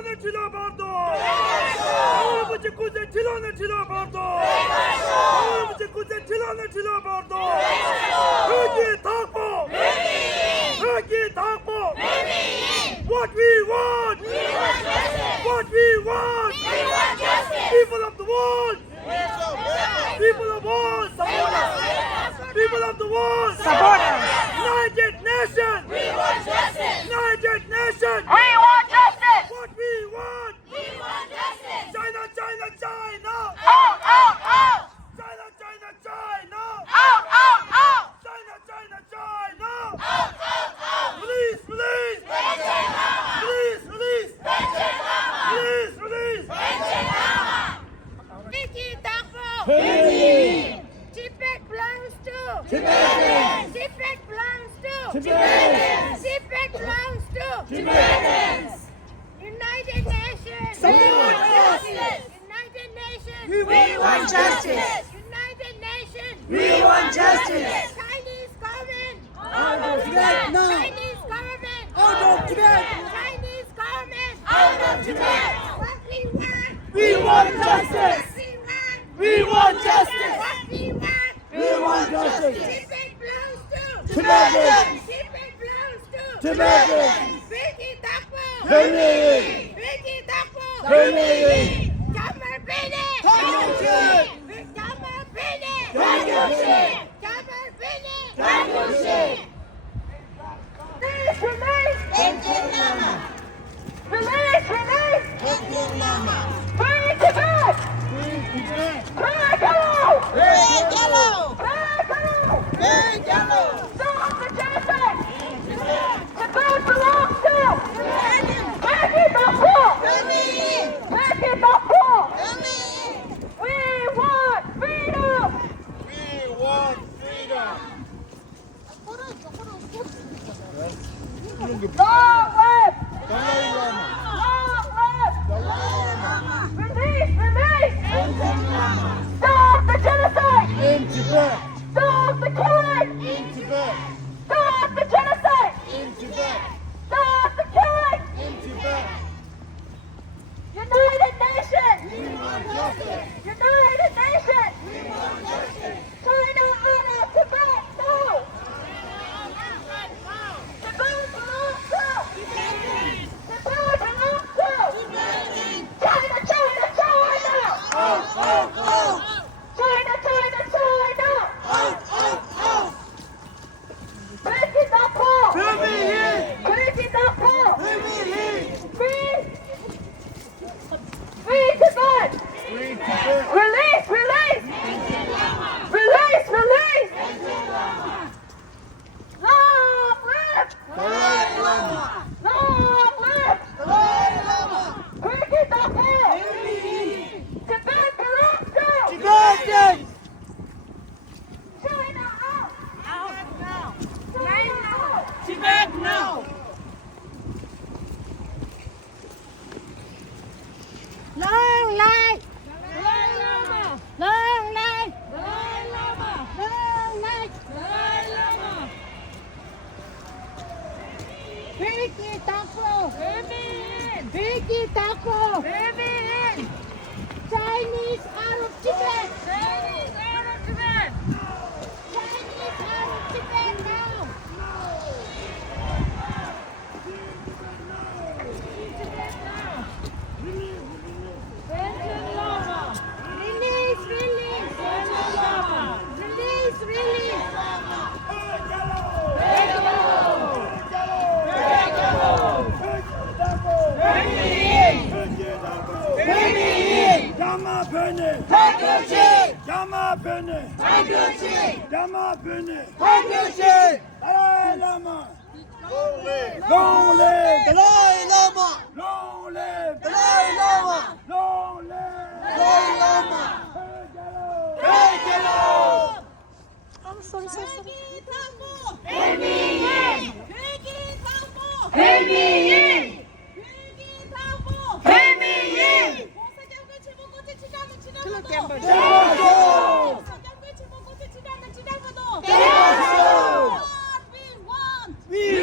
질환을 치료받도 아버지 군대 질환을 치료받도 아버지 군대 질환을 치료받도 회기 당포 회기 당포 What we want What we want People of the world People of the world support us People of the world Support us. United Nations We want justice! United Nations We want justice. What we want We want justice! China China China Out, out, out. China China China Out, out, out. China China China Out, out, out! Release release Benjamin Lama! Release release Benjamin Lama! Release release Benjamin Lama! Vicky Takpo! Hey! Tibet belongs to! Tibetans! Tibet belongs to! Tibetans! Tibet belongs to! Tibetans! United Nations! Support us! United Nations! We want justice. United Nations! We want justice. Chinese government! Out of Tibet now! Chinese government! Out of Tibet! Chinese government! Out of Tibet! What we want! We want justice! We want! We want justice! What we want! We want justice! Tibet belongs to! Tibetans! Tibet belongs to! Tibetans! Vicky Takpo! Hey! Vicky Takpo! Hey! Jammer Bene! Tangoshi! Jammer Bene! Tangoshi! Jammer Bene! Tangoshi! Release! Release! Benjamin Lama! Release! Release! Benjamin Lama! Free Tibet! Free Yellow! Red yellow! Free Yellow! Red yellow! Stop the genocide! Tibet belongs to! Vicky Takpo! Vicky Takpo! We want freedom! We want freedom! Long live! Dalai Lama! Long live! Dalai Lama! Release! Release! Stop the genocide! In Tibet! Stop the killing! In Tibet! Stop the genocide! In Tibet! Stop the killing! In Tibet! United Nations! We want justice! United Nations! We want justice! China out of Tibet! No! Tibet belongs to! Tibet belongs to! China, China, China! Out! Out! Out! China, China, China! Out! Out! Out! Vicky Takpo! Free me here! Vicky Takpo! Free me here! Free! Free Tibet! Free Tibet! Release! Release! Release! Release! Long live! Dalai Lama! Long live! Dalai Lama! Vicky Takpo! Tibet belongs to! Tibetans! China out! Out now! China out! Tibet now! Long life! Dalai Lama! Long life! Dalai Lama! Long life! Dalai Lama! Vicky Takpo! Vicky Takpo! Chinese out of Tibet! Chinese out of Tibet! Chinese out of Tibet now! Tibet now! Benjamin Lama! Release! Release! Benjamin Lama! Release! Release! Dama Bene! Tangoshi! Dama Bene! Tangoshi! Dama Bene! Tangoshi! Dalai Lama! Long live! Long live! Dalai Lama! Long live! Dalai Lama! Long live! Dalai Lama! Hey, Red yellow! Sorry. Vicky Takpo! Vicky Takpo! Vicky Takpo! Vicky We